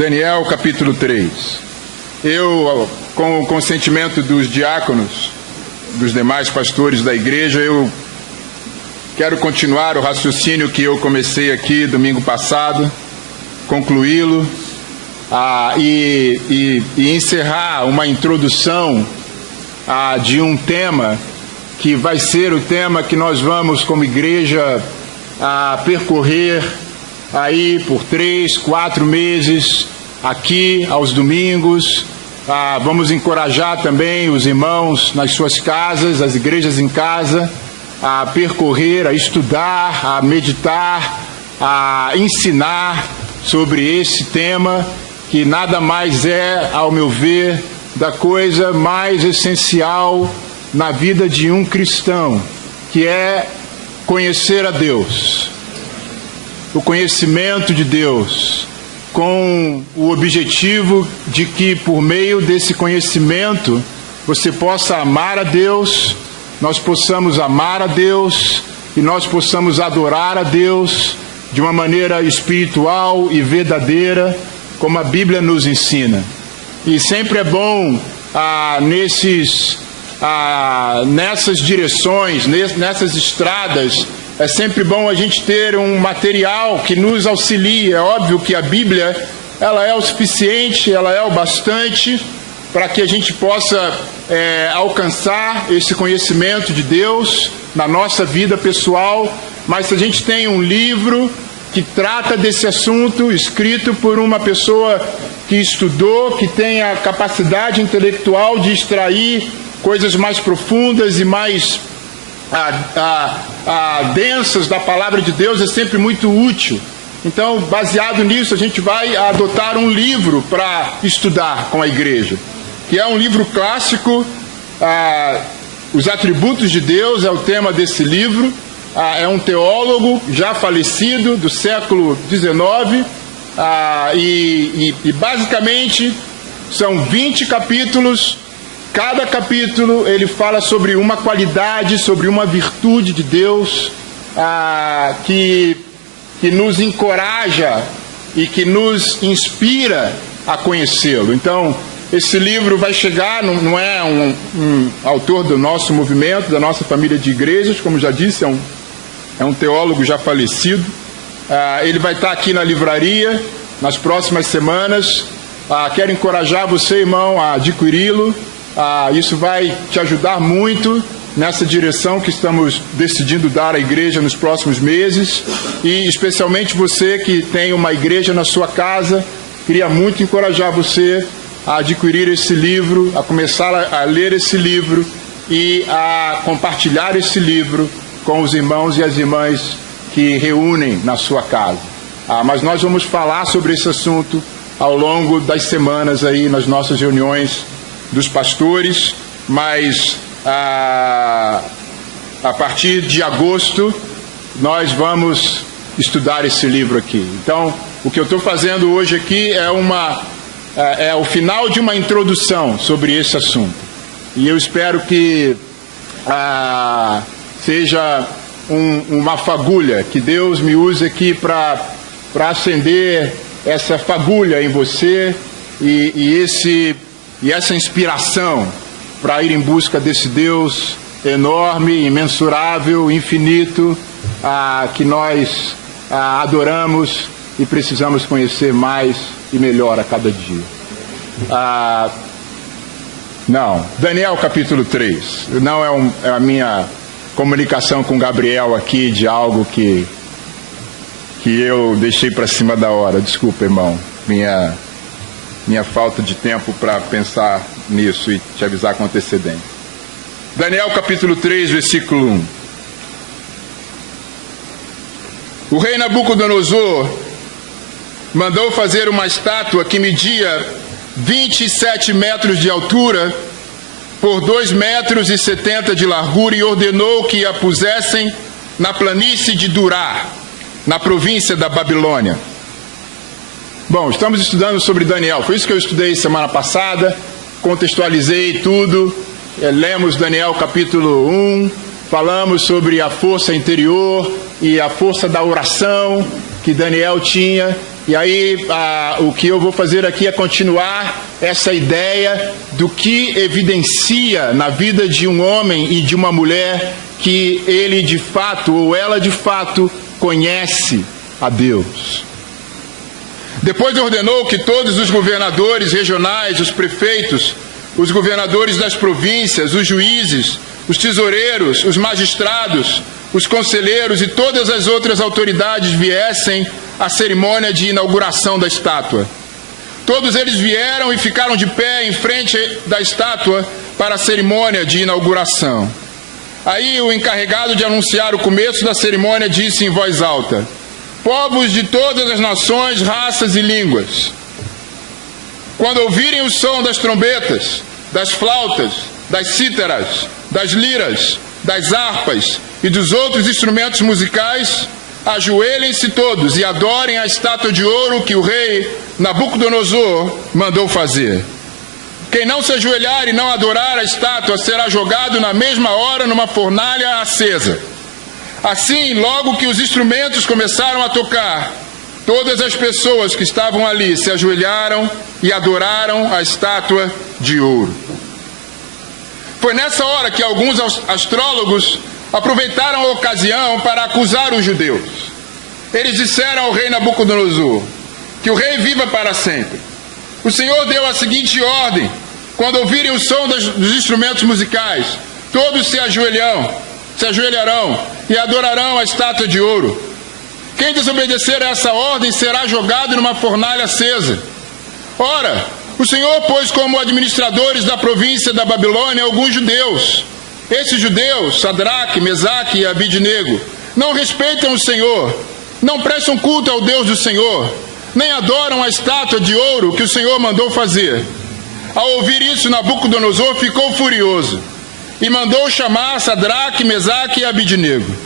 Daniel, capítulo 3. Eu, com o consentimento dos diáconos, dos demais pastores da igreja, eu quero continuar o raciocínio que eu comecei aqui domingo passado, concluí-lo e encerrar uma introdução de um tema que vai ser o tema que nós vamos, como igreja, percorrer aí por 3, 4 meses, aqui aos domingos. Vamos encorajar também os irmãos nas suas casas, as igrejas em casa, a percorrer, a estudar, a meditar, a ensinar sobre esse tema, que nada mais é, ao meu ver, da coisa mais essencial na vida de um cristão, que é conhecer a Deus. O conhecimento de Deus, com o objetivo de que, por meio desse conhecimento, você possa amar a Deus, nós possamos amar a Deus e nós possamos adorar a Deus de uma maneira espiritual e verdadeira, como a Bíblia nos ensina. E sempre é bom nessas direções, nessas estradas, é sempre bom a gente ter um material que nos auxilie. É óbvio que a Bíblia, ela é o suficiente, ela é o bastante para que a gente possa alcançar esse conhecimento de Deus na nossa vida pessoal. Mas se a gente tem um livro que trata desse assunto, escrito por uma pessoa que estudou, que tem a capacidade intelectual de extrair coisas mais profundas e mais densas da palavra de Deus, é sempre muito útil. Então, baseado nisso, a gente vai adotar um livro para estudar com a igreja, que é um livro clássico, Os Atributos de Deus é o tema desse livro. É um teólogo já falecido, do século XIX, e basicamente são 20 capítulos. Cada capítulo ele fala sobre uma qualidade, sobre uma virtude de Deus, que nos encoraja e que nos inspira a conhecê-lo. Então, esse livro vai chegar, não é um autor do nosso movimento, da nossa família de igrejas, como já disse, é um teólogo já falecido. Ele vai estar aqui na livraria nas próximas semanas. Quero encorajar você, irmão, a adquiri-lo. Isso vai te ajudar muito nessa direção que estamos decidindo dar à igreja nos próximos meses, e especialmente você que tem uma igreja na sua casa, queria muito encorajar você a adquirir esse livro, a começar a ler esse livro e a compartilhar esse livro com os irmãos e as irmãs que reúnem na sua casa. Mas nós vamos falar sobre esse assunto ao longo das semanas aí nas nossas reuniões dos pastores, mas a partir de agosto nós vamos estudar esse livro aqui. Então, o que eu estou fazendo hoje aqui é o final de uma introdução sobre esse assunto. E eu espero que seja uma fagulha, que Deus me use aqui para acender essa fagulha em você e essa inspiração para ir em busca desse Deus enorme, imensurável, infinito, que nós adoramos e precisamos conhecer mais e melhor a cada dia. Daniel capítulo 3. Não é a minha comunicação com Gabriel aqui de algo que eu deixei para cima da hora. Desculpa, irmão, minha falta de tempo para pensar nisso e te avisar com antecedência. Daniel capítulo 3, versículo 1. O rei Nabucodonosor mandou fazer uma estátua que media 27 metros de altura por 2,70 metros de largura, e ordenou que a pusessem na planície de Durá, na província da Babilônia. Bom, estamos estudando sobre Daniel. Foi isso que eu estudei semana passada, contextualizei tudo. Lemos Daniel capítulo 1, falamos sobre a força interior e a força da oração que Daniel tinha, E aí, o que eu vou fazer aqui é continuar essa ideia do que evidencia na vida de um homem e de uma mulher que ele de fato, ou ela de fato, conhece a Deus. Depois ordenou que todos os governadores regionais, os prefeitos, os governadores das províncias, os juízes, os tesoureiros, os magistrados, os conselheiros e todas as outras autoridades viessem à cerimônia de inauguração da estátua. Todos eles vieram e ficaram de pé em frente da estátua para a cerimônia de inauguração. Aí o encarregado de anunciar o começo da cerimônia disse em voz alta: povos de todas as nações, raças e línguas, quando ouvirem o som das trombetas, das flautas, das cítaras, das liras, das harpas e dos outros instrumentos musicais, ajoelhem-se todos e adorem a estátua de ouro que o rei Nabucodonosor mandou fazer. Quem não se ajoelhar e não adorar a estátua será jogado na mesma hora numa fornalha acesa. Assim, logo que os instrumentos começaram a tocar, todas as pessoas que estavam ali se ajoelharam e adoraram a estátua de ouro. Foi nessa hora que alguns astrólogos aproveitaram a ocasião para acusar os judeus. Eles disseram ao rei Nabucodonosor: que o rei viva para sempre. O Senhor deu a seguinte ordem: quando ouvirem o som dos instrumentos musicais, todos se ajoelharão e adorarão a estátua de ouro. Quem desobedecer a essa ordem será jogado numa fornalha acesa. Ora, o Senhor pôs como administradores da província da Babilônia alguns judeus. Esses judeus, Sadraque, Mesaque e Abidnego, não respeitam o Senhor, não prestam culto ao Deus do Senhor, nem adoram a estátua de ouro que o Senhor mandou fazer. Ao ouvir isso, Nabucodonosor ficou furioso e mandou chamar Sadraque, Mesaque e Abidnego.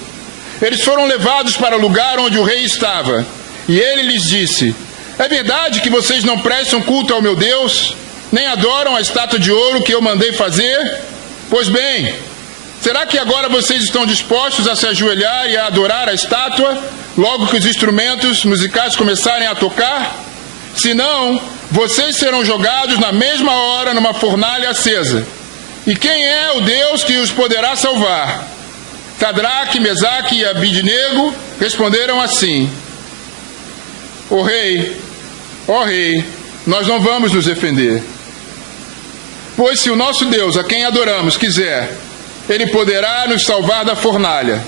Eles foram levados para o lugar onde o rei estava, e ele lhes disse: é verdade que vocês não prestam culto ao meu Deus, nem adoram a estátua de ouro que eu mandei fazer? Pois bem, será que agora vocês estão dispostos a se ajoelhar e a adorar a estátua, logo que os instrumentos musicais começarem a tocar? Se não, vocês serão jogados na mesma hora numa fornalha acesa. E quem é o Deus que os poderá salvar? Sadraque, Mesaque e Abidnego responderam assim: ó rei, nós não vamos nos defender. Pois se o nosso Deus, a quem adoramos, quiser, ele poderá nos salvar da fornalha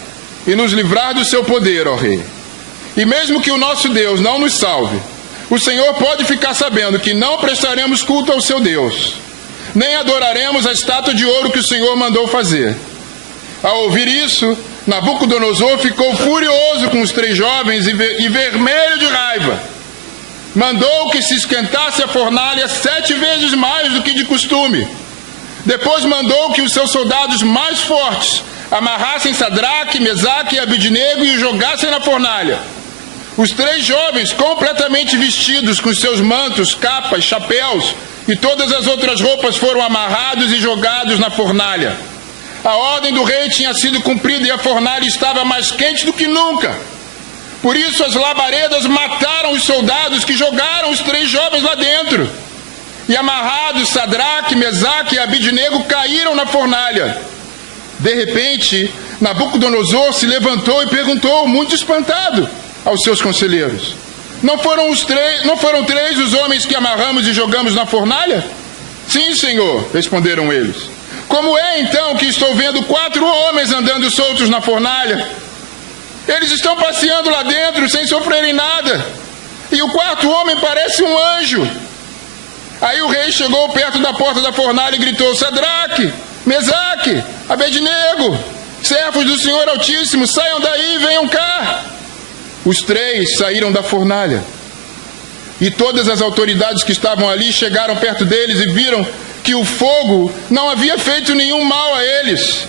e nos livrar do seu poder, ó rei. E mesmo que o nosso Deus não nos salve, o Senhor pode ficar sabendo que não prestaremos culto ao seu Deus, nem adoraremos a estátua de ouro que o Senhor mandou fazer. Ao ouvir isso, Nabucodonosor ficou furioso com os três jovens e vermelho de raiva. Mandou que se esquentasse a fornalha 7 vezes mais do que de costume. Depois mandou que os seus soldados mais fortes amarrassem Sadraque, Mesaque e Abidnego e os jogassem na fornalha. Os três jovens, completamente vestidos com seus mantos, capas, chapéus e todas as outras roupas, foram amarrados e jogados na fornalha. A ordem do rei tinha sido cumprida e a fornalha estava mais quente do que nunca. Por isso as labaredas mataram os soldados que jogaram os três jovens lá dentro. E amarrados, Sadraque, Mesaque e Abidnego caíram na fornalha. De repente, Nabucodonosor se levantou e perguntou, muito espantado, aos seus conselheiros: não foram três os homens que amarramos e jogamos na fornalha? Sim, senhor, responderam eles. Como é então que estou vendo 4 homens andando soltos na fornalha? Eles estão passeando lá dentro sem sofrerem nada, e o 4º homem parece um anjo. Aí o rei chegou perto da porta da fornalha e gritou: Sadraque, Mesaque, Abednego, servos do Senhor Altíssimo, saiam daí e venham cá. Os 3 saíram da fornalha, e todas as autoridades que estavam ali chegaram perto deles e viram que o fogo não havia feito nenhum mal a eles.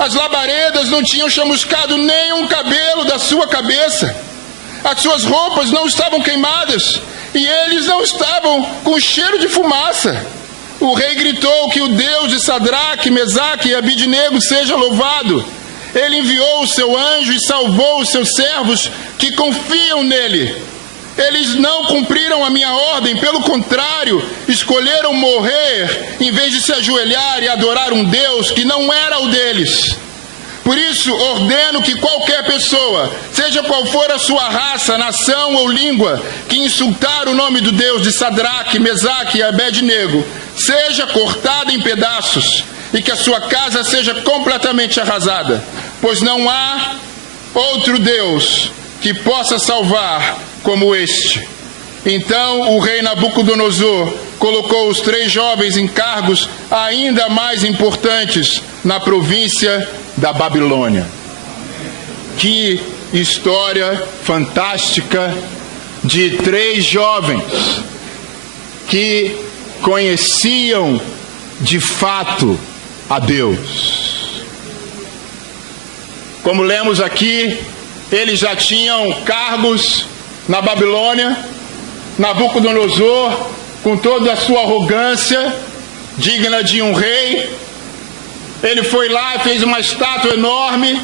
As labaredas não tinham chamuscado nem um cabelo da sua cabeça. As suas roupas não estavam queimadas e eles não estavam com cheiro de fumaça. O rei gritou que o Deus de Sadraque, Mesaque e Abidnego seja louvado. Ele enviou o seu anjo e salvou os seus servos que confiam nele. Eles não cumpriram a minha ordem, pelo contrário, escolheram morrer em vez de se ajoelhar e adorar um Deus que não era o deles. Por isso, ordeno que qualquer pessoa, seja qual for a sua raça, nação ou língua, que insultar o nome do Deus de Sadraque, Mesaque e Abednego, seja cortada em pedaços e que a sua casa seja completamente arrasada, pois não há outro Deus que possa salvar como este. Então o rei Nabucodonosor colocou os 3 jovens em cargos ainda mais importantes na província da Babilônia. Que história fantástica de 3 jovens que conheciam de fato a Deus. Como lemos aqui, eles já tinham cargos na Babilônia. Nabucodonosor, com toda a sua arrogância, digna de um rei, ele foi lá e fez uma estátua enorme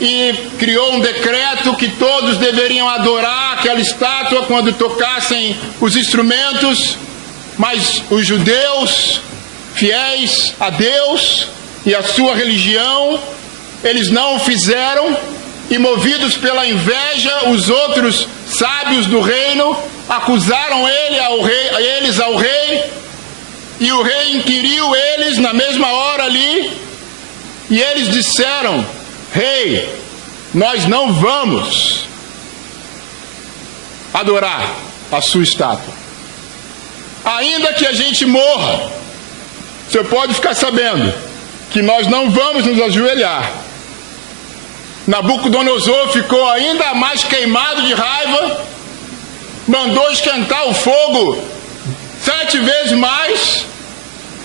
e criou um decreto que todos deveriam adorar aquela estátua quando tocassem os instrumentos, mas os judeus, fiéis a Deus e a sua religião, eles não o fizeram, e movidos pela inveja, os outros sábios do reino acusaram eles ao rei, e o rei inquiriu eles na mesma hora ali, e eles disseram: rei, nós não vamos adorar a sua estátua, ainda que a gente morra. Você pode ficar sabendo que nós não vamos nos ajoelhar. Nabucodonosor ficou ainda mais queimado de raiva, mandou esquentar o fogo 7 vezes mais,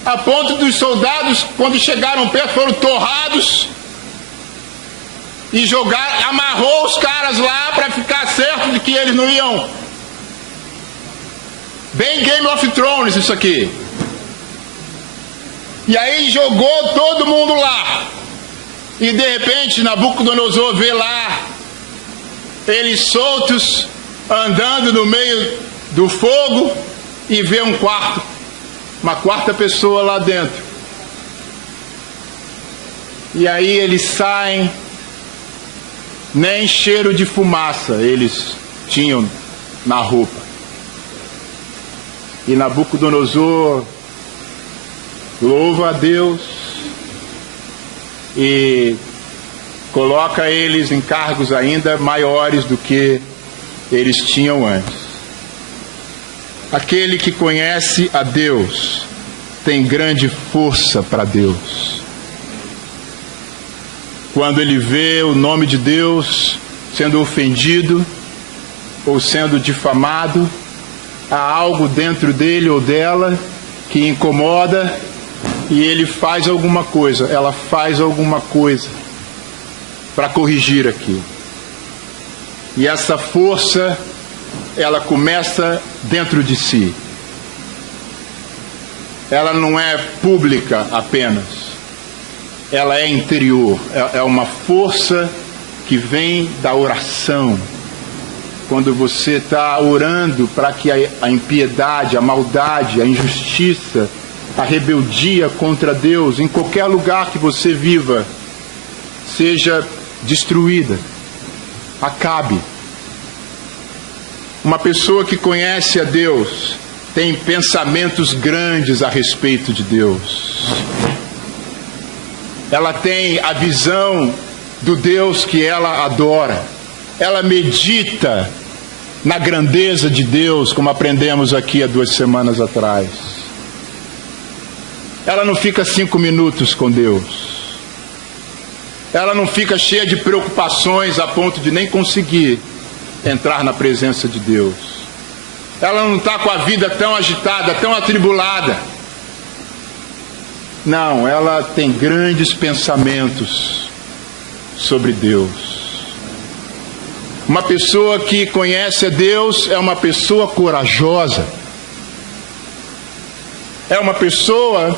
a ponto dos soldados, quando chegaram perto, foram torrados, e amarrou os caras lá para ficar certo de que eles não iam. Bem Game of Thrones isso aqui. E aí jogou todo mundo lá. E de repente Nabucodonosor vê lá eles soltos, andando no meio do fogo, e vê uma quarta pessoa lá dentro. E aí eles saem, nem cheiro de fumaça eles tinham na roupa. E Nabucodonosor louva a Deus e coloca eles em cargos ainda maiores do que eles tinham antes. Aquele que conhece a Deus tem grande força para Deus. Quando ele vê o nome de Deus sendo ofendido ou sendo difamado, há algo dentro dele ou dela que incomoda, e ele faz alguma coisa, ela faz alguma coisa para corrigir aquilo. E essa força, ela começa dentro de si. Ela não é pública apenas, ela é interior, é uma força que vem da oração. Quando você está orando para que a impiedade, a maldade, a injustiça, a rebeldia contra Deus, em qualquer lugar que você viva, seja destruída, acabe. Uma pessoa que conhece a Deus tem pensamentos grandes a respeito de Deus. Ela tem a visão do Deus que ela adora. Ela medita na grandeza de Deus, como aprendemos aqui há 2 semanas atrás. Ela não fica 5 minutos com Deus. Ela não fica cheia de preocupações a ponto de nem conseguir entrar na presença de Deus. Ela não está com a vida tão agitada, tão atribulada. Não, ela tem grandes pensamentos sobre Deus. Uma pessoa que conhece a Deus é uma pessoa corajosa. É uma pessoa,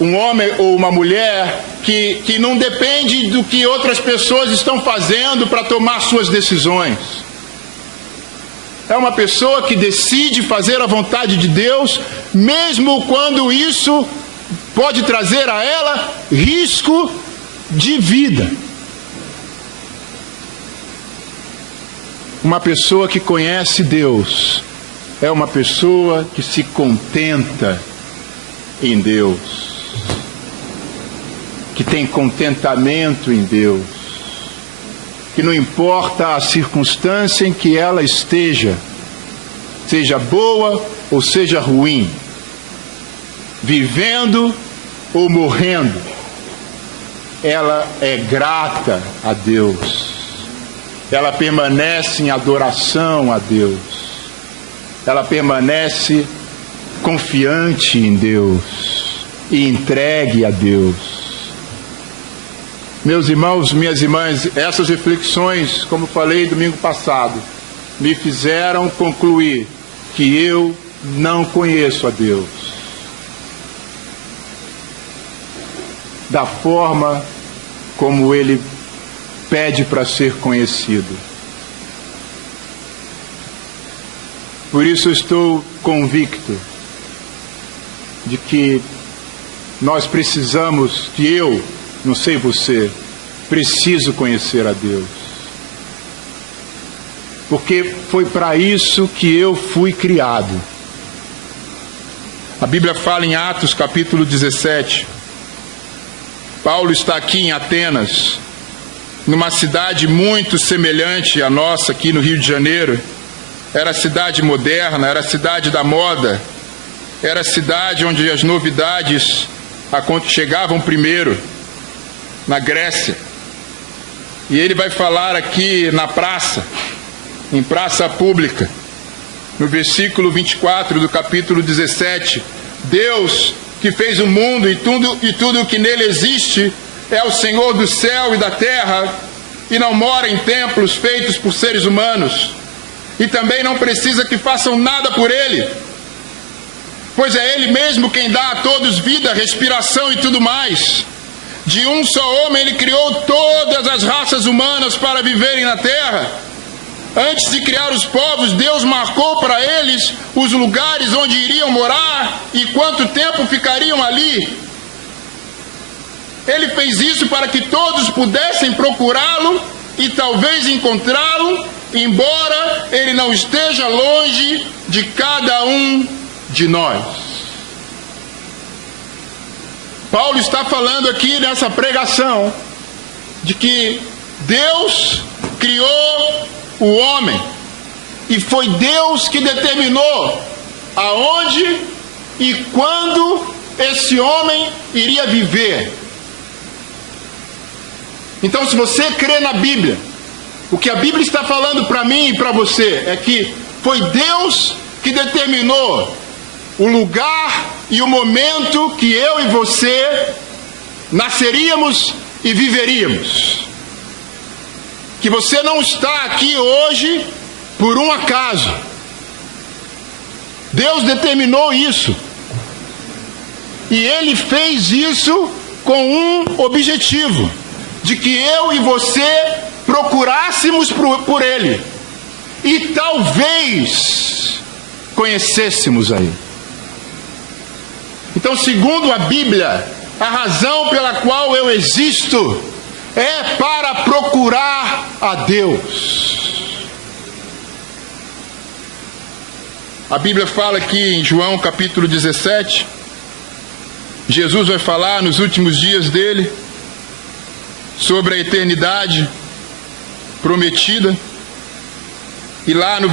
um homem ou uma mulher que não depende do que outras pessoas estão fazendo para tomar suas decisões. é uma pessoa que decide fazer a vontade de Deus, mesmo quando isso pode trazer a ela risco de vida. Uma pessoa que conhece Deus é uma pessoa que se contenta em Deus, que tem contentamento em Deus, que não importa a circunstância em que ela esteja, seja boa ou seja ruim, vivendo ou morrendo, ela é grata a Deus, ela permanece em adoração a Deus, ela permanece confiante em Deus e entregue a Deus. Meus irmãos, minhas irmãs, essas reflexões, como falei domingo passado, me fizeram concluir que eu não conheço a Deus da forma como Ele pede para ser conhecido. Por isso eu estou convicto de que nós precisamos, que eu, não sei você, preciso conhecer a Deus. Porque foi para isso que eu fui criado. A Bíblia fala em Atos capítulo 17. Paulo está aqui em Atenas, numa cidade muito semelhante à nossa aqui no Rio de Janeiro. Era a cidade moderna, era a cidade da moda, era a cidade onde as novidades chegavam primeiro, na Grécia. E ele vai falar aqui na praça, em praça pública, no versículo 24 do capítulo 17, Deus que fez o mundo e tudo o que nele existe, é o Senhor do céu e da terra, e não mora em templos feitos por seres humanos, e também não precisa que façam nada por ele, pois é ele mesmo quem dá a todos vida, respiração e tudo mais. De um só homem ele criou todas as raças humanas para viverem na terra. Antes de criar os povos, Deus marcou para eles os lugares onde iriam morar e quanto tempo ficariam ali. Ele fez isso para que todos pudessem procurá-lo e talvez encontrá-lo, embora ele não esteja longe de cada um de nós. Paulo está falando aqui nessa pregação de que Deus criou o homem e foi Deus que determinou aonde e quando esse homem iria viver. Então, se você crê na Bíblia, o que a Bíblia está falando para mim e para você é que foi Deus que determinou o lugar e o momento que eu e você nasceríamos e viveríamos. Que você não está aqui hoje por um acaso. Deus determinou isso. E Ele fez isso com um objetivo: de que eu e você procurássemos por Ele e talvez conhecêssemos a Ele. Então, segundo a Bíblia, a razão pela qual eu existo é para procurar a Deus. A Bíblia fala aqui em João capítulo 17, Jesus vai falar nos últimos dias dele sobre a eternidade prometida. E lá no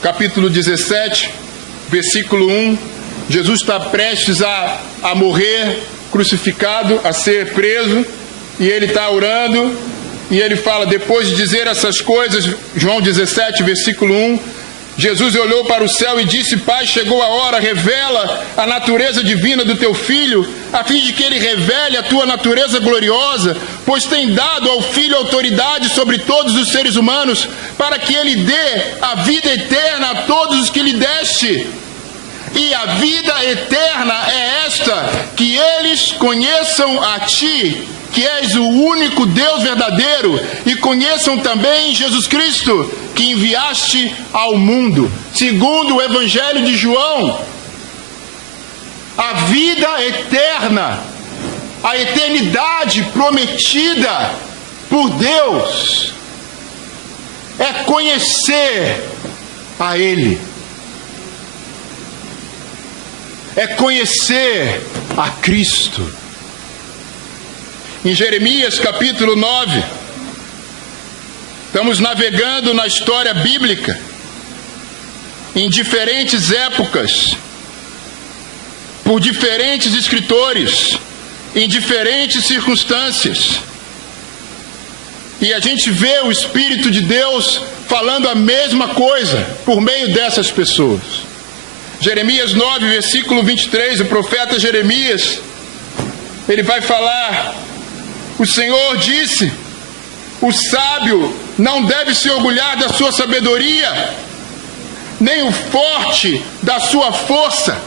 capítulo 17, versículo 1, Jesus está prestes a morrer, crucificado, a ser preso, e ele está orando, e ele fala, depois de dizer essas coisas, João 17, versículo 1, Jesus olhou para o céu e disse: Pai, chegou a hora, revela a natureza divina do teu Filho, a fim de que ele revele a tua natureza gloriosa, pois tem dado ao Filho autoridade sobre todos os seres humanos, para que ele dê a vida eterna a todos os que lhe deste. E a vida eterna é esta, que eles conheçam a ti, que és o único Deus verdadeiro, e conheçam também Jesus Cristo, que enviaste ao mundo. Segundo o Evangelho de João, a vida eterna, a eternidade prometida por Deus, é conhecer a Ele, é conhecer a Cristo. Em Jeremias capítulo 9, estamos navegando na história bíblica, em diferentes épocas, por diferentes escritores, em diferentes circunstâncias. E a gente vê o Espírito de Deus falando a mesma coisa por meio dessas pessoas. Jeremias 9, versículo 23, o profeta Jeremias, ele vai falar: o Senhor disse, o sábio não deve se orgulhar da sua sabedoria, nem o forte da sua força,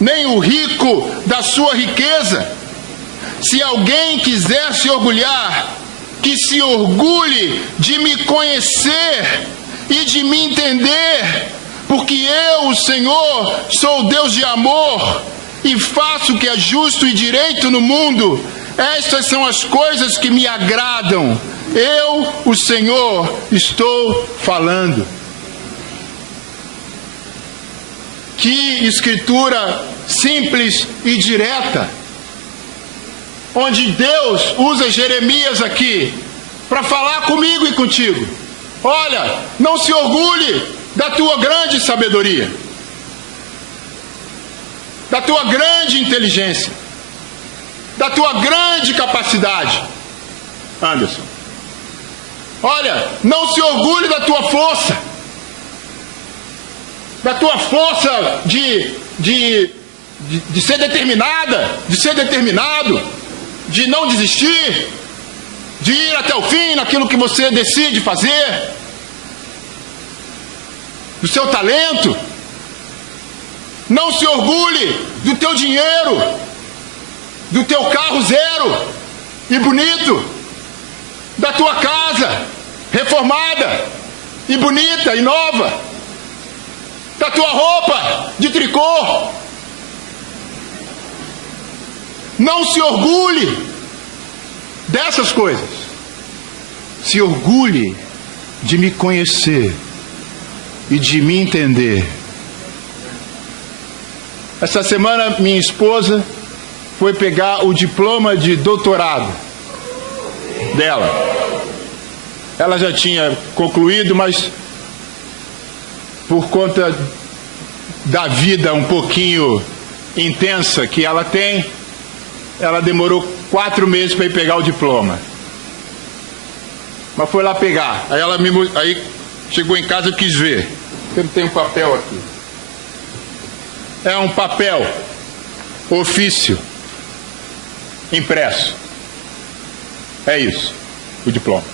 nem o rico da sua riqueza. Se alguém quiser se orgulhar, que se orgulhe de me conhecer e de me entender, porque eu, o Senhor, sou Deus de amor e faço o que é justo e direito no mundo. Estas são as coisas que me agradam. Eu, o Senhor, estou falando. Que escritura simples e direta, onde Deus usa Jeremias aqui para falar comigo e contigo. Olha, não se orgulhe da tua grande sabedoria, da tua grande inteligência, da tua grande capacidade. Anderson, olha, não se orgulhe da tua força, da tua força de ser determinada, de ser determinado, de não desistir, de ir até o fim naquilo que você decide fazer, do seu talento. Não se orgulhe do teu dinheiro, do teu carro zero e bonito, da tua casa reformada e bonita e nova, da tua roupa de tricô. Não se orgulhe dessas coisas. Se orgulhe de me conhecer e de me entender. Essa semana minha esposa foi pegar o diploma de doutorado dela. Ela já tinha concluído, mas por conta da vida um pouquinho intensa que ela tem, ela demorou 4 meses para ir pegar o diploma. Mas foi lá pegar. Aí chegou em casa e quis ver. Eu tenho um papel aqui. É um papel, ofício, impresso. É isso, o diploma.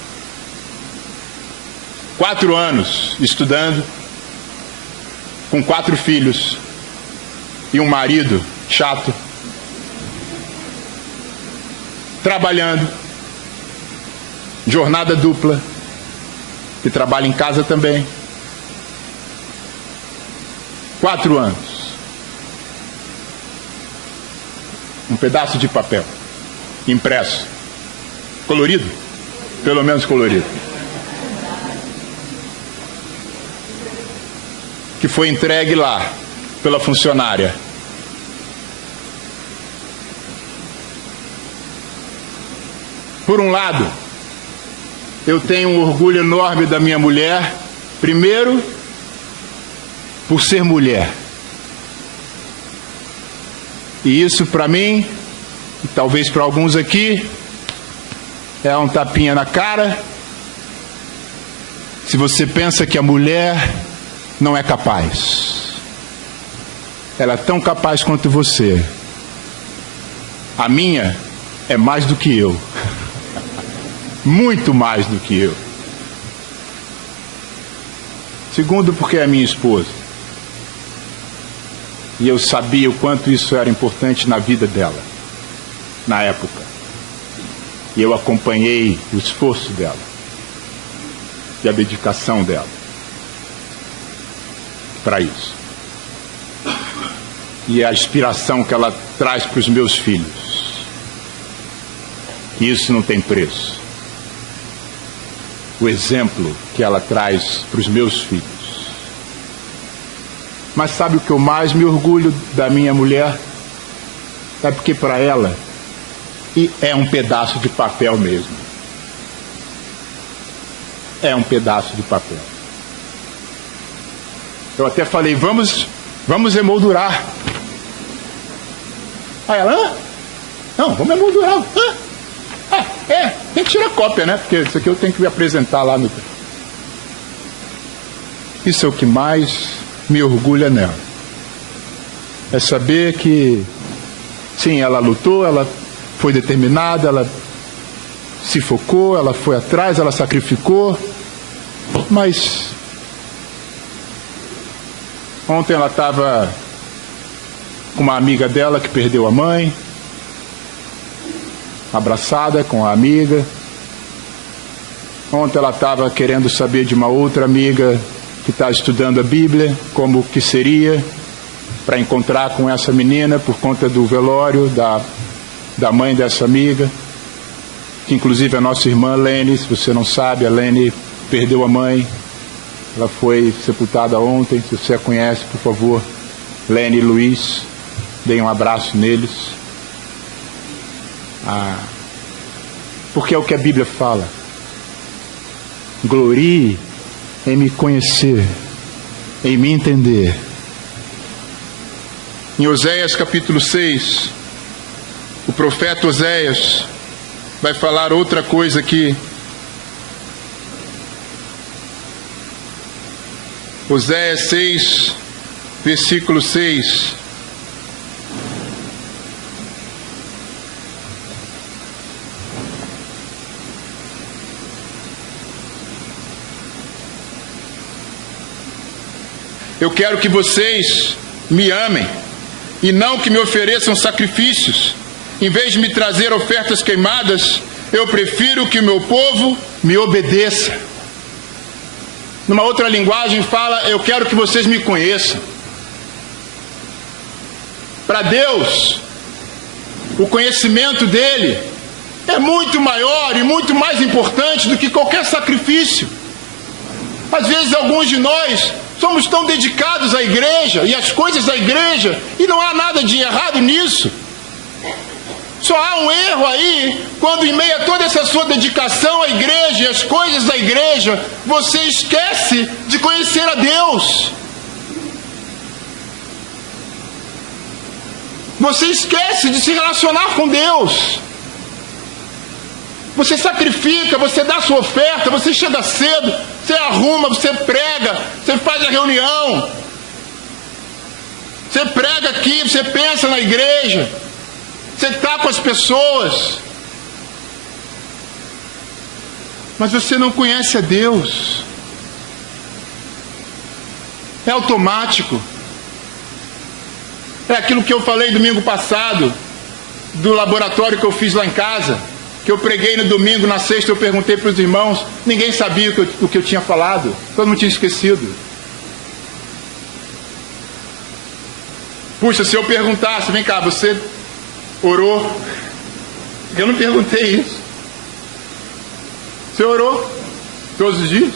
4 anos estudando, com 4 filhos e um marido chato, trabalhando, jornada dupla, que trabalha em casa também. 4 anos. Um pedaço de papel, impresso, colorido, pelo menos colorido, que foi entregue lá pela funcionária. Por um lado, eu tenho um orgulho enorme da minha mulher, primeiro, por ser mulher. E isso para mim, e talvez para alguns aqui, é um tapinha na cara. Se você pensa que a mulher não é capaz, ela é tão capaz quanto você. A minha é mais do que eu. Muito mais do que eu. Segundo, porque é minha esposa. E eu sabia o quanto isso era importante na vida dela, na época. E eu acompanhei o esforço dela. e a dedicação dela para isso. E a inspiração que ela traz para os meus filhos. Que isso não tem preço. O exemplo que ela traz para os meus filhos. Mas sabe o que eu mais me orgulho da minha mulher? Sabe porque para ela é um pedaço de papel mesmo. É um pedaço de papel. Eu até falei, vamos emoldurar. Aí ela, não, vamos emoldurar. Tem que tirar cópia, né? Porque isso aqui eu tenho que me apresentar lá no... Isso é o que mais me orgulha nela. É saber que, sim, ela lutou, ela foi determinada, ela se focou, ela foi atrás, ela sacrificou, mas ontem ela estava com uma amiga dela que perdeu a mãe, abraçada com a amiga. Ontem ela estava querendo saber de uma outra amiga que está estudando a Bíblia, como que seria para encontrar com essa menina por conta do velório da mãe dessa amiga, que inclusive é a nossa irmã Lene. Se você não sabe, a Lene perdeu a mãe, ela foi sepultada ontem. Se você a conhece, por favor, Lene e Luiz, deem um abraço neles. Porque é o que a Bíblia fala: glorie em me conhecer, em me entender. Em Oséias capítulo 6, o profeta Oséias vai falar outra coisa aqui. Oséias 6, versículo 6. Eu quero que vocês me amem e não que me ofereçam sacrifícios. Em vez de me trazer ofertas queimadas, eu prefiro que o meu povo me obedeça. Numa outra linguagem fala, eu quero que vocês me conheçam. Para Deus, o conhecimento dele é muito maior e muito mais importante do que qualquer sacrifício. Às vezes alguns de nós somos tão dedicados à igreja e às coisas da igreja, e não há nada de errado nisso. Só há um erro aí, quando em meio a toda essa sua dedicação à igreja e às coisas da igreja, você esquece de conhecer a Deus. Você esquece de se relacionar com Deus. Você sacrifica, você dá a sua oferta, você chega cedo, você arruma, você prega, você faz a reunião. Você prega aqui, você pensa na igreja. Você está com as pessoas. Mas você não conhece a Deus. É automático. É aquilo que eu falei domingo passado, do laboratório que eu fiz lá em casa, que eu preguei no domingo, na sexta eu perguntei para os irmãos, ninguém sabia o que eu tinha falado, todo mundo tinha esquecido. Puxa, se eu perguntasse, vem cá, você orou? Eu não perguntei isso. Você orou todos os dias?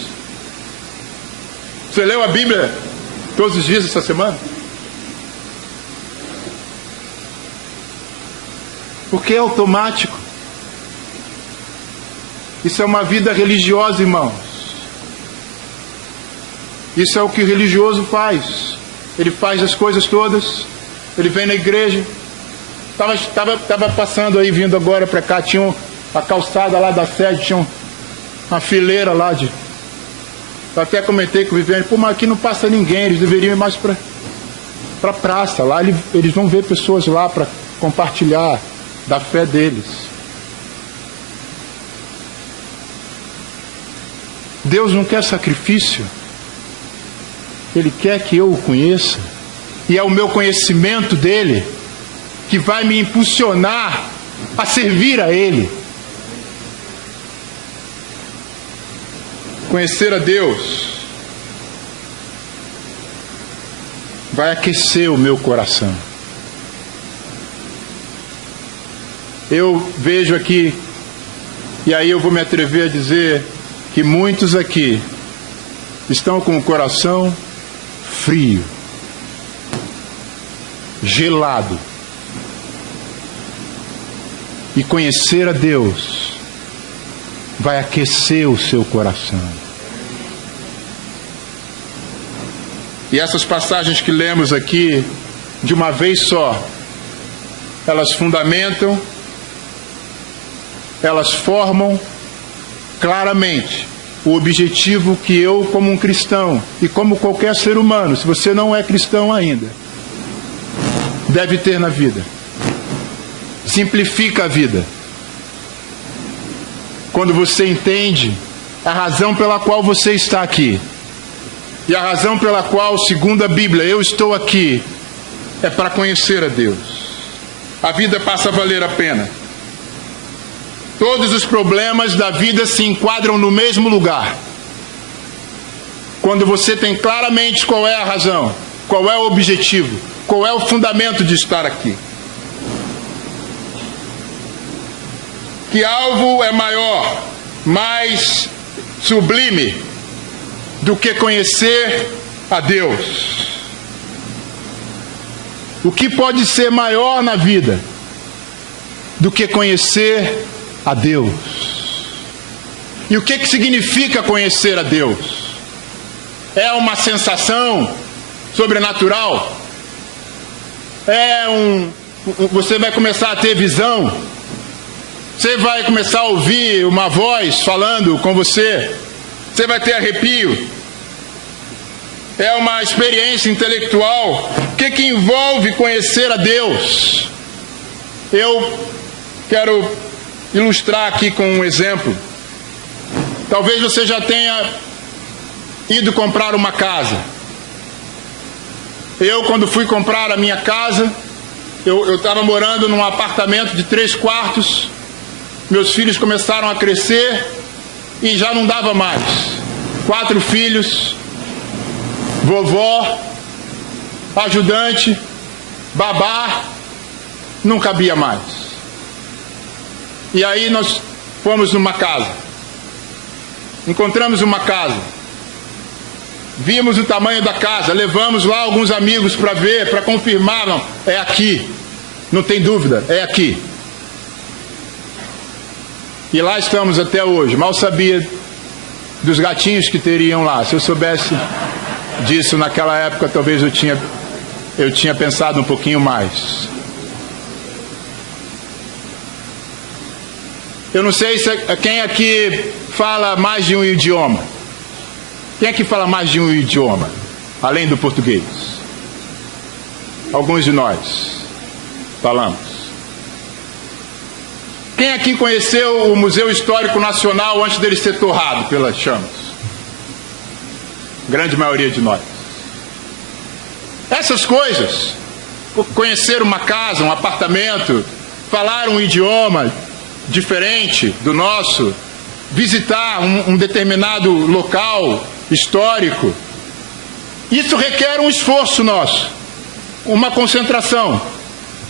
Você leu a Bíblia todos os dias essa semana? Porque é automático. Isso é uma vida religiosa, irmãos. Isso é o que o religioso faz. Ele faz as coisas todas. Ele vem na igreja. Estava passando aí, vindo agora para cá. Tinha a calçada lá da sede. Tinha uma fileira lá de... Eu até comentei com o Viviane. Pô, mas aqui não passa ninguém. Eles deveriam ir mais para a praça. Lá eles vão ver pessoas lá para compartilhar da fé deles. Deus não quer sacrifício. Ele quer que eu o conheça. E é o meu conhecimento dele que vai me impulsionar a servir a ele. conhecer a Deus vai aquecer o meu coração. Eu vejo aqui, e aí eu vou me atrever a dizer que muitos aqui estão com o coração frio, gelado. E conhecer a Deus vai aquecer o seu coração. E essas passagens que lemos aqui, de uma vez só, elas fundamentam, elas formam claramente o objetivo que eu, como um cristão, e como qualquer ser humano, se você não é cristão ainda, deve ter na vida. Simplifica a vida. Quando você entende a razão pela qual você está aqui, e a razão pela qual, segundo a Bíblia, eu estou aqui, é para conhecer a Deus. A vida passa a valer a pena. Todos os problemas da vida se enquadram no mesmo lugar. Quando você tem claramente qual é a razão, qual é o objetivo, qual é o fundamento de estar aqui. Que alvo é maior, mais sublime do que conhecer a Deus? O que pode ser maior na vida do que conhecer a Deus? E o que significa conhecer a Deus? É uma sensação sobrenatural? Você vai começar a ter visão? Você vai começar a ouvir uma voz falando com você? Você vai ter arrepio? É uma experiência intelectual? O que envolve conhecer a Deus? Eu quero ilustrar aqui com um exemplo. Talvez você já tenha ido comprar uma casa. Eu, quando fui comprar a minha casa, eu estava morando num apartamento de 3 quartos. Meus filhos começaram a crescer e já não dava mais. 4 filhos, vovó, ajudante, babá, não cabia mais. E aí nós fomos numa casa. Encontramos uma casa. Vimos o tamanho da casa, levamos lá alguns amigos para ver, para confirmar, não, é aqui. Não tem dúvida, é aqui. E lá estamos até hoje. Mal sabia dos gatinhos que teriam lá. Se eu soubesse disso naquela época, talvez eu tinha pensado um pouquinho mais. Eu não sei quem aqui fala mais de um idioma. Quem aqui fala mais de um idioma, além do português? Alguns de nós falamos. Quem aqui conheceu o Museu Histórico Nacional antes dele ser torrado pelas chamas? Grande maioria de nós. Essas coisas, conhecer uma casa, um apartamento, falar um idioma diferente do nosso, visitar um determinado local histórico, isso requer um esforço nosso, uma concentração,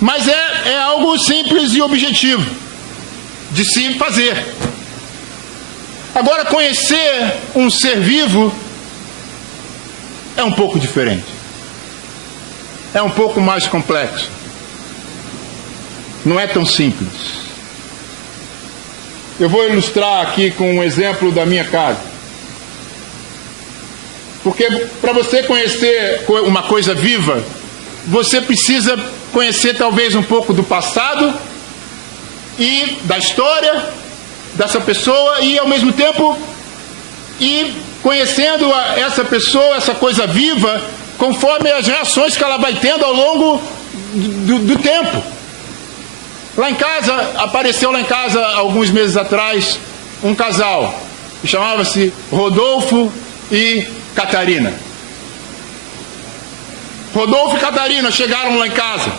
mas é algo simples e objetivo de se fazer. Agora, conhecer um ser vivo é um pouco diferente, é um pouco mais complexo, não é tão simples. Eu vou ilustrar aqui com um exemplo da minha casa. Porque para você conhecer uma coisa viva, você precisa conhecer talvez um pouco do passado e da história dessa pessoa e ao mesmo tempo ir conhecendo essa pessoa, essa coisa viva, conforme as reações que ela vai tendo ao longo do tempo. Lá em casa, apareceu lá em casa alguns meses atrás um casal que chamava-se Rodolfo e Catarina. Rodolfo e Catarina chegaram lá em casa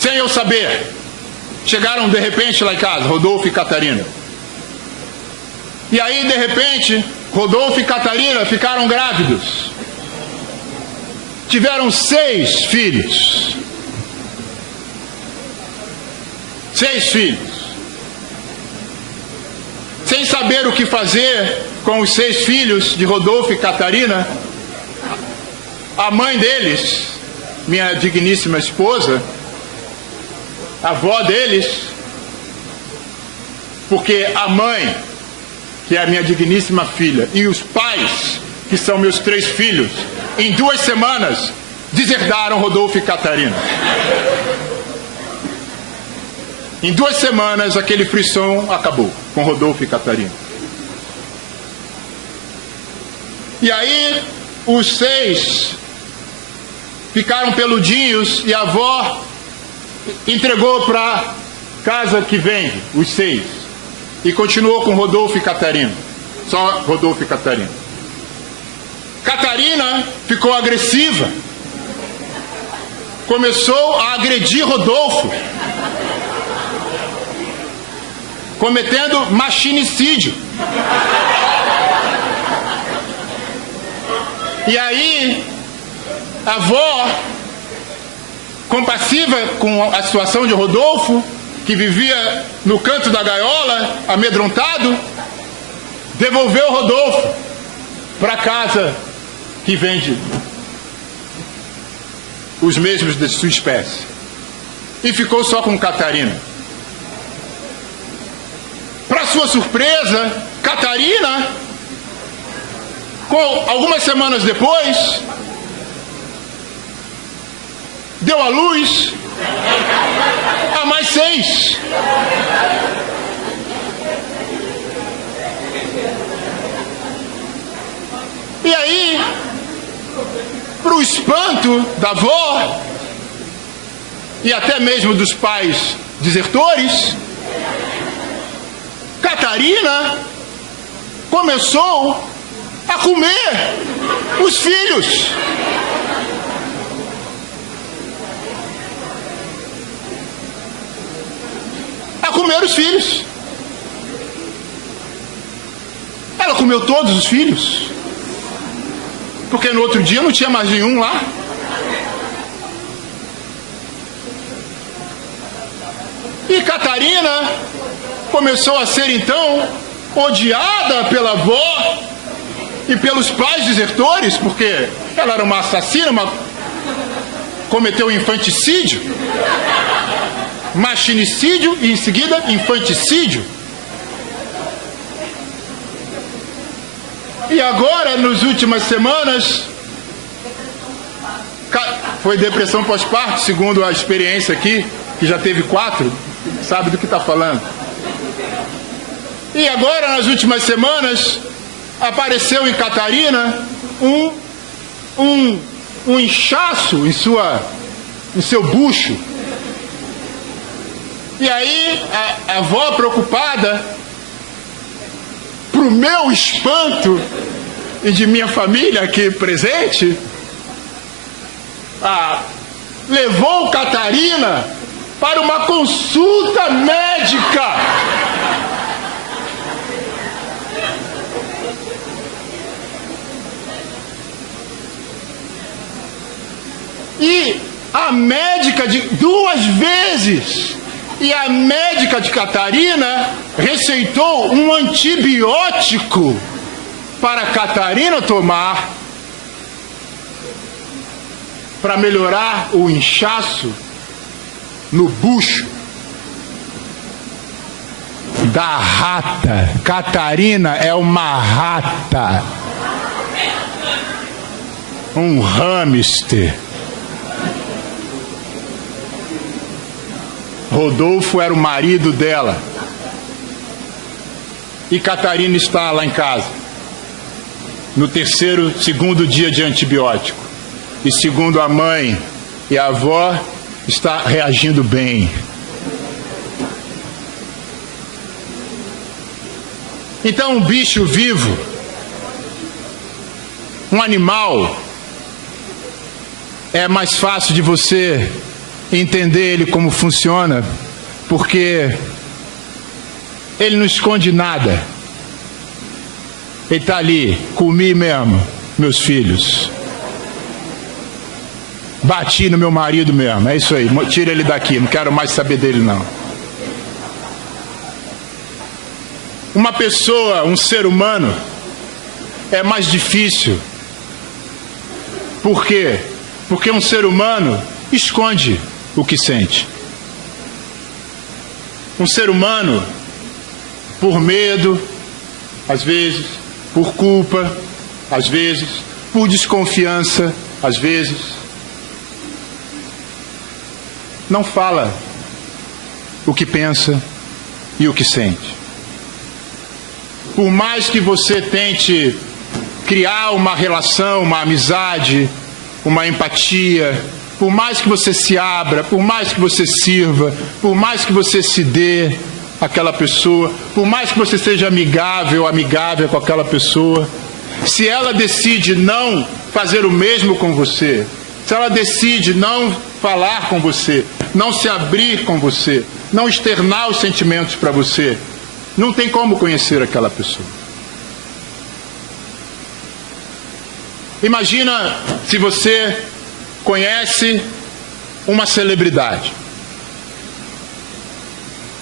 sem eu saber. Chegaram de repente lá em casa, Rodolfo e Catarina. E aí, de repente, Rodolfo e Catarina ficaram grávidos. Tiveram 6 filhos. 6 filhos. Sem saber o que fazer com os 6 filhos de Rodolfo e Catarina, a mãe deles, minha digníssima esposa, a avó deles, porque a mãe, que é a minha digníssima filha, e os pais, que são meus 3 filhos, em 2 semanas, deserdaram Rodolfo e Catarina. Em 2 semanas, aquele frisson acabou com Rodolfo e Catarina. E aí, os 6 ficaram peludinhos e a avó entregou para a casa que vende, os 6. E continuou com Rodolfo e Catarina. Só Rodolfo e Catarina. Catarina ficou agressiva. Começou a agredir Rodolfo, cometendo machinicídio. E aí, a avó, compassiva com a situação de Rodolfo, que vivia no canto da gaiola, amedrontado, devolveu Rodolfo para a casa que vende os mesmos de sua espécie. E ficou só com Catarina. Para sua surpresa, Catarina, algumas semanas depois, deu à luz a mais 6. E aí, para o espanto da avó e até mesmo dos pais desertores, Catarina começou a comer os filhos. A comer os filhos. Ela comeu todos os filhos, porque no outro dia não tinha mais nenhum lá. E Catarina começou a ser então odiada pela avó e pelos pais desertores, porque ela era uma assassina, cometeu infanticídio, machinicídio e em seguida infanticídio. E agora, nas últimas semanas, foi depressão pós-parto, segundo a experiência aqui, que já teve 4, sabe do que está falando. E agora, nas últimas semanas, apareceu em Catarina um inchaço em seu bucho. E aí, a avó, preocupada, pro meu espanto e de minha família aqui presente, levou Catarina para uma consulta médica. E a médica de 2 vezes, e a médica de Catarina receitou um antibiótico para Catarina tomar para melhorar o inchaço no bucho da rata. Catarina é uma rata, um hamster. Rodolfo era o marido dela. E Catarina está lá em casa, no segundo dia de antibiótico. E segundo a mãe e a avó, está reagindo bem. Então, um bicho vivo, um animal, é mais fácil de você entender ele como funciona, porque ele não esconde nada. Ele está ali, comi mesmo, meus filhos. Bati no meu marido mesmo, é isso aí, tira ele daqui, não quero mais saber dele não. Uma pessoa, um ser humano, é mais difícil. Por quê? Porque um ser humano esconde o que sente. Um ser humano, por medo, às vezes, por culpa, às vezes, por desconfiança, às vezes, não fala o que pensa e o que sente. Por mais que você tente criar uma relação, uma amizade, uma empatia, por mais que você se abra, por mais que você sirva, por mais que você se dê àquela pessoa, por mais que você seja amigável com aquela pessoa, se ela decide não fazer o mesmo com você, se ela decide não falar com você, não se abrir com você, não externar os sentimentos para você, não tem como conhecer aquela pessoa. Imagina se você conhece uma celebridade.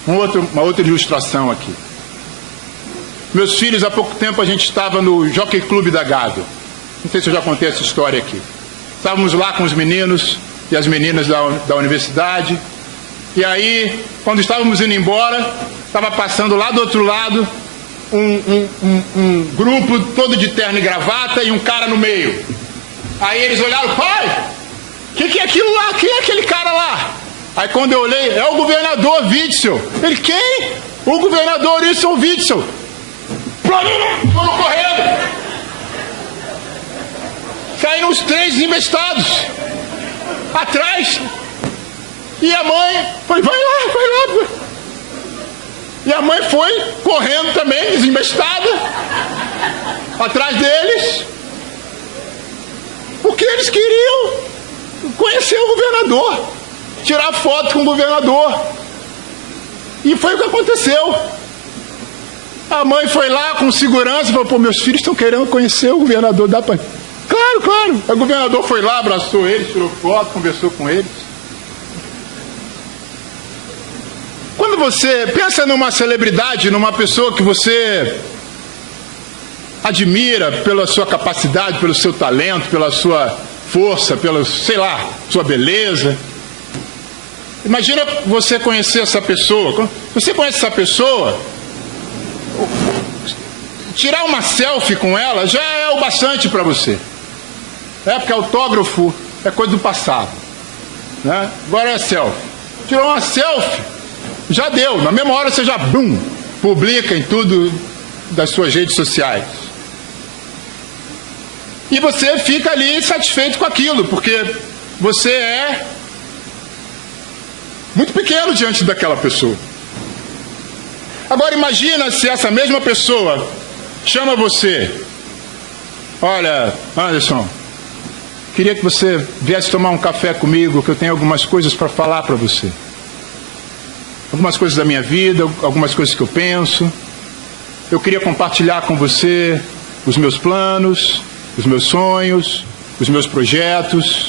Uma outra ilustração aqui. Meus filhos, há pouco tempo a gente estava no Jockey Club da Gávea. Não sei se eu já contei essa história aqui. Estávamos lá com os meninos e as meninas da universidade. E aí, quando estávamos indo embora, estava passando lá do outro lado um grupo todo de terno e gravata e um cara no meio. Aí eles olharam: pai, o que é aquilo lá? Quem é aquele cara lá? Aí quando eu olhei, é o governador Witzel. Ele, quem? O governador Wilson Witzel. Foram correndo. Saíram os três embestados atrás. E a mãe foi, vai lá. E a mãe foi correndo também, desembestada, atrás deles, porque eles queriam conhecer o governador, tirar foto com o governador. E foi o que aconteceu. A mãe foi lá com segurança e falou: pô, meus filhos estão querendo conhecer o governador. Dá pra... Claro. O governador foi lá, abraçou eles, tirou foto, conversou com eles. Quando você pensa numa celebridade, numa pessoa que você admira pela sua capacidade, pelo seu talento, pela sua força, pela, sei lá, sua beleza. Imagina você conhecer essa pessoa. Você conhece essa pessoa, tirar uma selfie com ela já é o bastante para você. É porque autógrafo é coisa do passado, né? Agora é selfie. Tirou uma selfie, já deu. Na mesma hora você já publica em tudo das suas redes sociais. E você fica ali satisfeito com aquilo, porque você é muito pequeno diante daquela pessoa. Agora imagina se essa mesma pessoa chama você: olha, Anderson, queria que você viesse tomar um café comigo, que eu tenho algumas coisas para falar para você. Algumas coisas da minha vida, algumas coisas que eu penso. Eu queria compartilhar com você os meus planos, os meus sonhos, os meus projetos.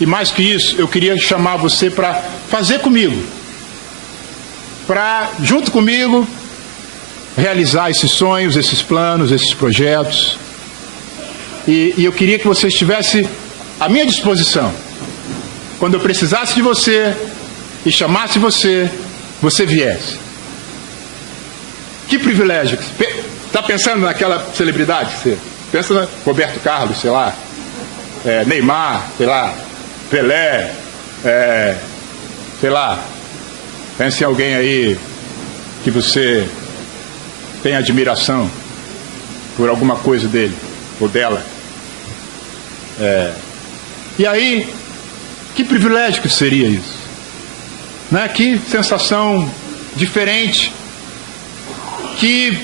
E mais que isso, eu queria chamar você para fazer comigo, para, junto comigo, realizar esses sonhos, esses planos, esses projetos. E eu queria que você estivesse à minha disposição. Quando eu precisasse de você e chamasse você, você viesse. Que privilégio. Está pensando naquela celebridade? Você pensa no Roberto Carlos, sei lá, Neymar, sei lá, Pelé, sei lá. Pense em alguém aí que você tem admiração por alguma coisa dele ou dela. E aí, que privilégio que seria isso, né? Que sensação diferente, que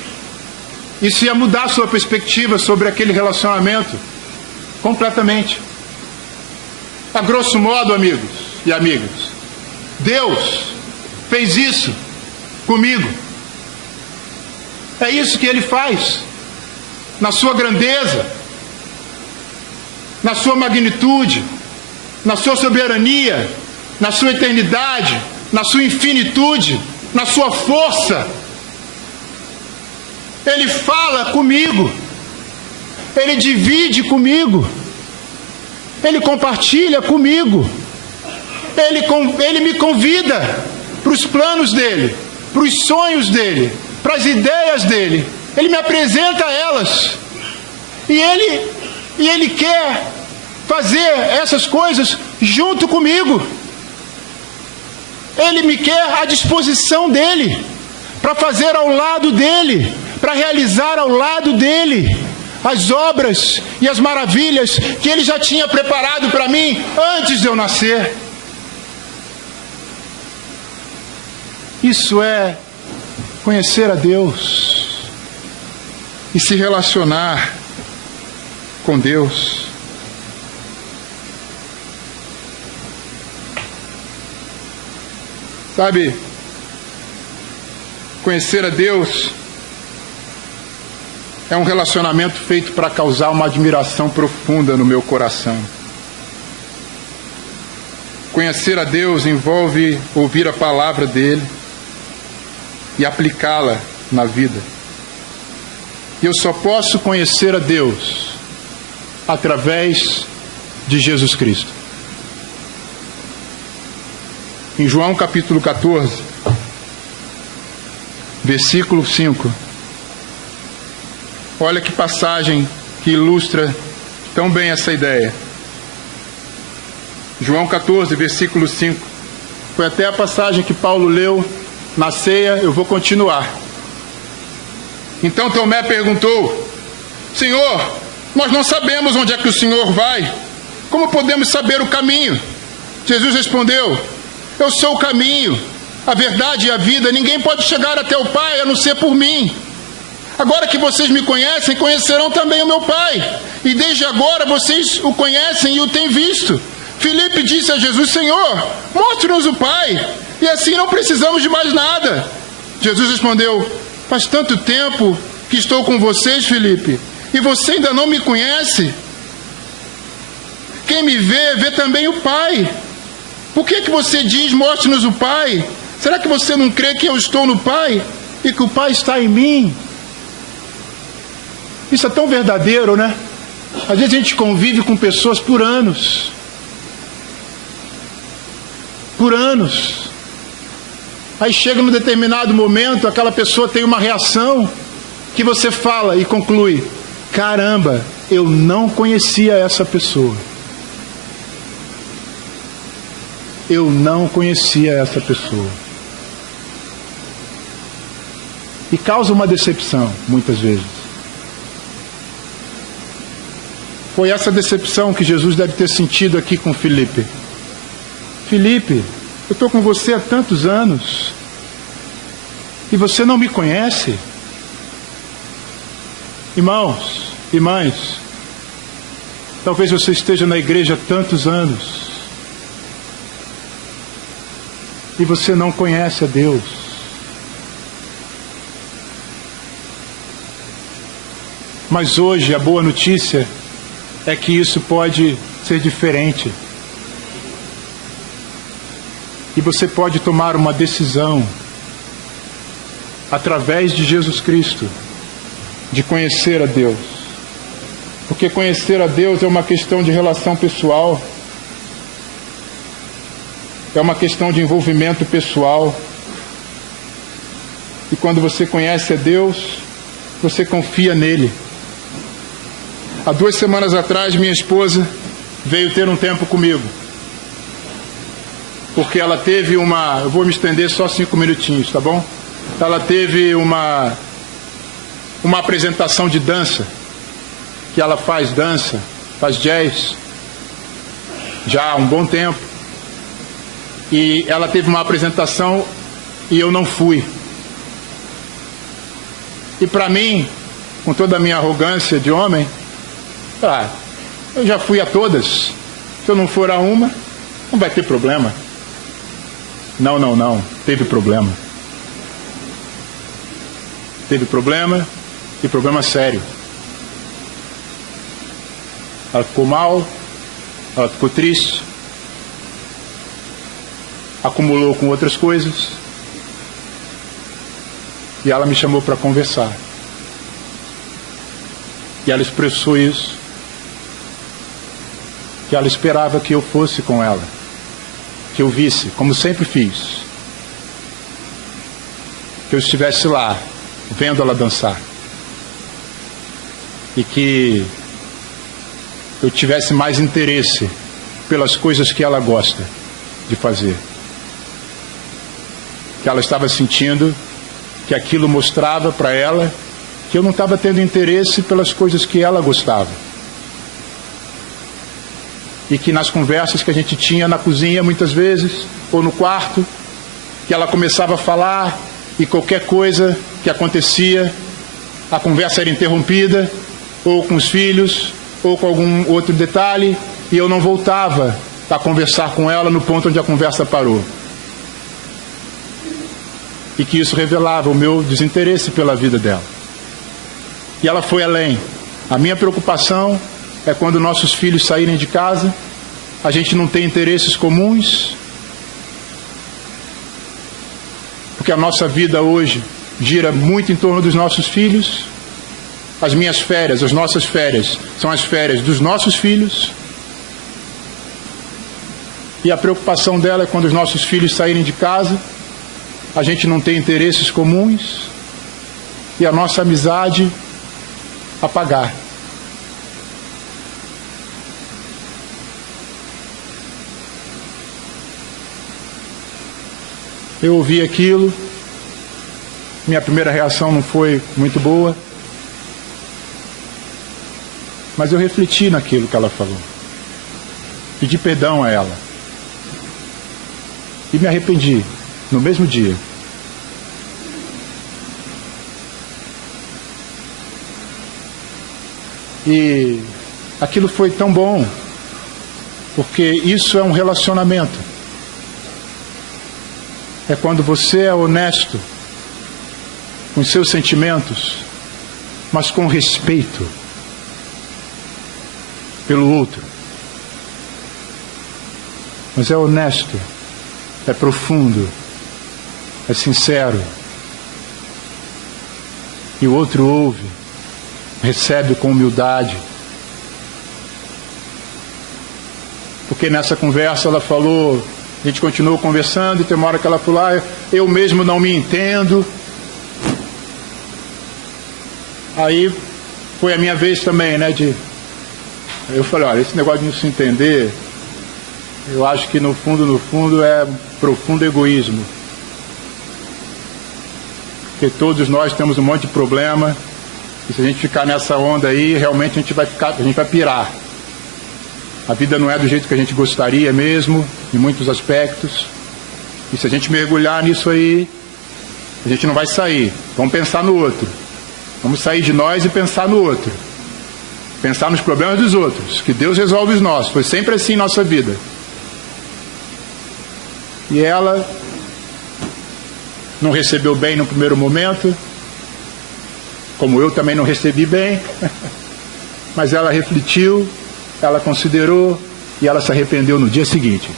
isso ia mudar a sua perspectiva sobre aquele relacionamento completamente. A grosso modo, amigos e amigas, Deus fez isso comigo. É isso que Ele faz. na sua grandeza, na sua magnitude, na sua soberania, na sua eternidade, na sua infinitude, na sua força. Ele fala comigo, Ele divide comigo, Ele compartilha comigo, Ele me convida para os planos dEle, para os sonhos dEle, para as ideias dEle. Ele me apresenta elas. E Ele quer fazer essas coisas junto comigo. Ele me quer à disposição dEle, para fazer ao lado dEle, para realizar ao lado dEle as obras e as maravilhas que Ele já tinha preparado para mim antes de eu nascer. Isso é conhecer a Deus e se relacionar com Deus. Sabe, conhecer a Deus é um relacionamento feito para causar uma admiração profunda no meu coração. Conhecer a Deus envolve ouvir a palavra dEle e aplicá-la na vida. E eu só posso conhecer a Deus através de Jesus Cristo. Em João capítulo 14, versículo 5, olha que passagem que ilustra tão bem essa ideia. João 14, versículo 5, foi até a passagem que Paulo leu na ceia. Eu vou continuar. Então Tomé perguntou: Senhor, nós não sabemos onde é que o Senhor vai. Como podemos saber o caminho? Jesus respondeu: Eu sou o caminho, a verdade e a vida. Ninguém pode chegar até o Pai a não ser por mim. Agora que vocês me conhecem, conhecerão também o meu Pai. E desde agora vocês o conhecem e o têm visto. Filipe disse a Jesus: Senhor, mostre-nos o Pai, e assim não precisamos de mais nada. Jesus respondeu: Faz tanto tempo que estou com vocês, Filipe, e você ainda não me conhece? Quem me vê, vê também o Pai. Por que você diz: mostre-nos o Pai? Será que você não crê que eu estou no Pai e que o Pai está em mim? Isso é tão verdadeiro, né? Às vezes a gente convive com pessoas por anos. Por anos. Aí chega num determinado momento, aquela pessoa tem uma reação que você fala e conclui: caramba, eu não conhecia essa pessoa. Eu não conhecia essa pessoa. E causa uma decepção, muitas vezes. Foi essa decepção que Jesus deve ter sentido aqui com Filipe. Filipe, eu estou com você há tantos anos e você não me conhece? Irmãos, irmãs, talvez você esteja na igreja há tantos anos e você não conhece a Deus. Mas hoje a boa notícia é que isso pode ser diferente. E você pode tomar uma decisão através de Jesus Cristo de conhecer a Deus. Porque conhecer a Deus é uma questão de relação pessoal. É uma questão de envolvimento pessoal. E quando você conhece a Deus, você confia nele. Há 2 semanas atrás, minha esposa veio ter um tempo comigo. Porque ela teve uma... Eu vou me estender só 5 minutinhos, tá bom? Ela teve uma apresentação de dança. Que ela faz dança, faz jazz, já há um bom tempo. E ela teve uma apresentação e eu não fui. E para mim, com toda a minha arrogância de homem, eu já fui a todas. Se eu não for a uma, não vai ter problema. Não. Teve problema. Teve problema, e problema sério. Ela ficou mal, ela ficou triste, acumulou com outras coisas, e ela me chamou para conversar. E ela expressou isso, que ela esperava que eu fosse com ela, que eu visse, como sempre fiz, que eu estivesse lá, vendo ela dançar, e que eu tivesse mais interesse pelas coisas que ela gosta de fazer. Que ela estava sentindo que aquilo mostrava para ela que eu não estava tendo interesse pelas coisas que ela gostava. E que nas conversas que a gente tinha na cozinha, muitas vezes, ou no quarto, que ela começava a falar e qualquer coisa que acontecia, a conversa era interrompida, ou com os filhos, ou com algum outro detalhe, e eu não voltava a conversar com ela no ponto onde a conversa parou. E que isso revelava o meu desinteresse pela vida dela. E ela foi além. A minha preocupação é quando nossos filhos saírem de casa, a gente não tem interesses comuns, porque a nossa vida hoje gira muito em torno dos nossos filhos. As minhas férias, as nossas férias, são as férias dos nossos filhos. E a preocupação dela é quando os nossos filhos saírem de casa, a gente não tem interesses comuns e a nossa amizade apagar. Eu ouvi aquilo, minha primeira reação não foi muito boa, mas eu refleti naquilo que ela falou, pedi perdão a ela e me arrependi no mesmo dia. E aquilo foi tão bom, porque isso é um relacionamento. É quando você é honesto com os seus sentimentos, mas com respeito pelo outro. Mas é honesto, é profundo, é sincero. E o outro ouve, recebe com humildade. Porque nessa conversa ela falou, a gente continuou conversando e tem uma hora que ela falou, eu mesmo não me entendo. Aí foi a minha vez também, né, eu falei, olha, esse negócio de não se entender, eu acho que no fundo é profundo egoísmo. Porque todos nós temos um monte de problema, e se a gente ficar nessa onda aí, realmente a gente vai pirar. A vida não é do jeito que a gente gostaria mesmo, em muitos aspectos. E se a gente mergulhar nisso aí, a gente não vai sair. Vamos pensar no outro. Vamos sair de nós e pensar no outro. Pensar nos problemas dos outros, que Deus resolve os nossos. Foi sempre assim em nossa vida. E ela não recebeu bem no primeiro momento, como eu também não recebi bem, mas ela refletiu, ela considerou e ela se arrependeu no dia seguinte.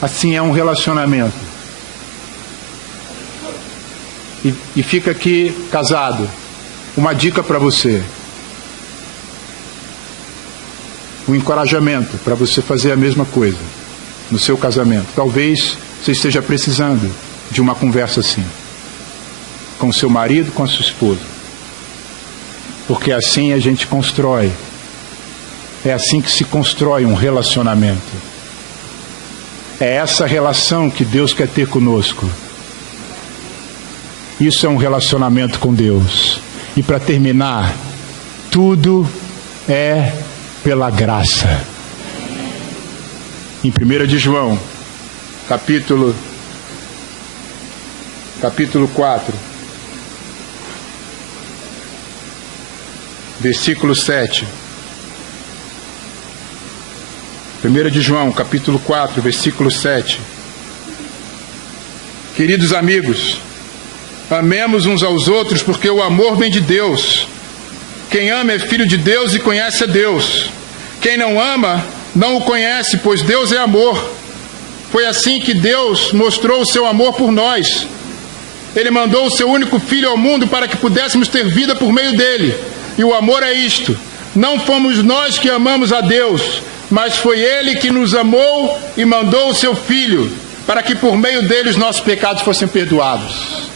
Assim é um relacionamento. E fica aqui, casado, uma dica para você. Um encorajamento para você fazer a mesma coisa no seu casamento. Talvez você esteja precisando de uma conversa assim, com o seu marido, com a sua esposa. Porque assim a gente constrói. É assim que se constrói um relacionamento. É essa relação que Deus quer ter conosco. Isso é um relacionamento com Deus. E para terminar, tudo é pela graça. Em 1 de João, capítulo 4, versículo 7. 1 de João, capítulo 4, versículo 7. Queridos amigos, amemos uns aos outros, porque o amor vem de Deus. Quem ama é filho de Deus e conhece a Deus. Quem não ama, não o conhece, pois Deus é amor. Foi assim que Deus mostrou o seu amor por nós. Ele mandou o seu único Filho ao mundo para que pudéssemos ter vida por meio dele. E o amor é isto: não fomos nós que amamos a Deus, mas foi Ele que nos amou e mandou o seu Filho, para que por meio dele os nossos pecados fossem perdoados.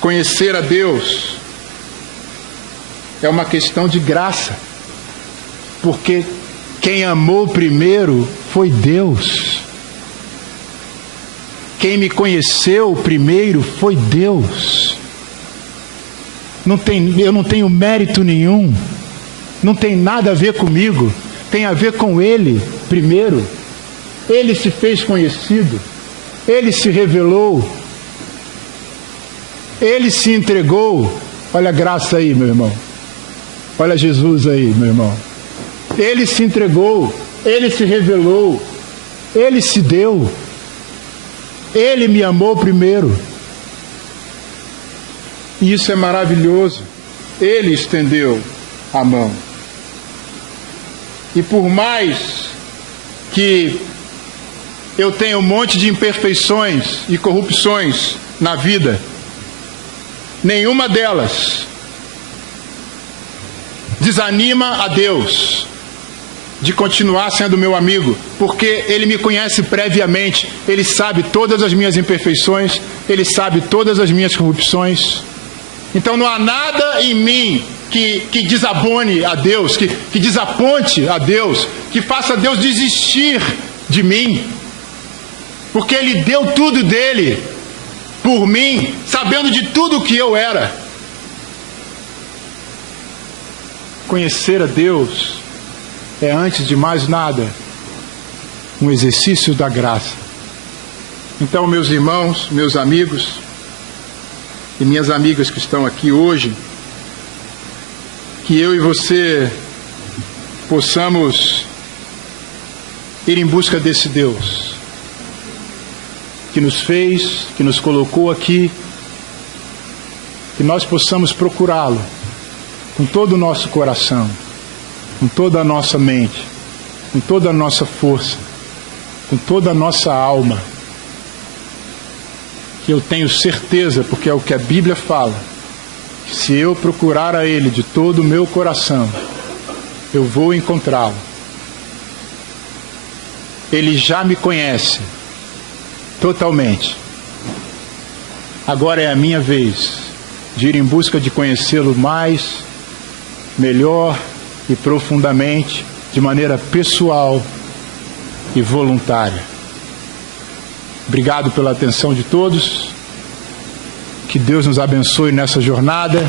Conhecer a Deus é uma questão de graça, porque quem amou primeiro foi Deus. Quem me conheceu primeiro foi Deus. Eu não tenho mérito nenhum, não tem nada a ver comigo, tem a ver com Ele primeiro. Ele se fez conhecido, Ele se revelou, Ele se entregou. Olha a graça aí, meu irmão. Olha Jesus aí, meu irmão. Ele se entregou, Ele se revelou, Ele se deu. Ele me amou primeiro. E isso é maravilhoso. Ele estendeu a mão. E por mais que eu tenha um monte de imperfeições e corrupções na vida, nenhuma delas desanima a Deus de continuar sendo meu amigo, porque Ele me conhece previamente, Ele sabe todas as minhas imperfeições, Ele sabe todas as minhas corrupções. Então não há nada em mim que desabone a Deus, que desaponte a Deus, que faça Deus desistir de mim, porque Ele deu tudo dele por mim, sabendo de tudo o que eu era. Conhecer a Deus é, antes de mais nada, um exercício da graça. Então, meus irmãos, meus amigos e minhas amigas que estão aqui hoje, que eu e você possamos ir em busca desse Deus que nos fez, que nos colocou aqui, que nós possamos procurá-lo com todo o nosso coração, com toda a nossa mente, com toda a nossa força, com toda a nossa alma, que eu tenho certeza, porque é o que a Bíblia fala, que se eu procurar a Ele de todo o meu coração, eu vou encontrá-lo. Ele já me conhece totalmente. Agora é a minha vez de ir em busca de conhecê-lo mais, melhor e profundamente, de maneira pessoal e voluntária. Obrigado pela atenção de todos. Que Deus nos abençoe nessa jornada.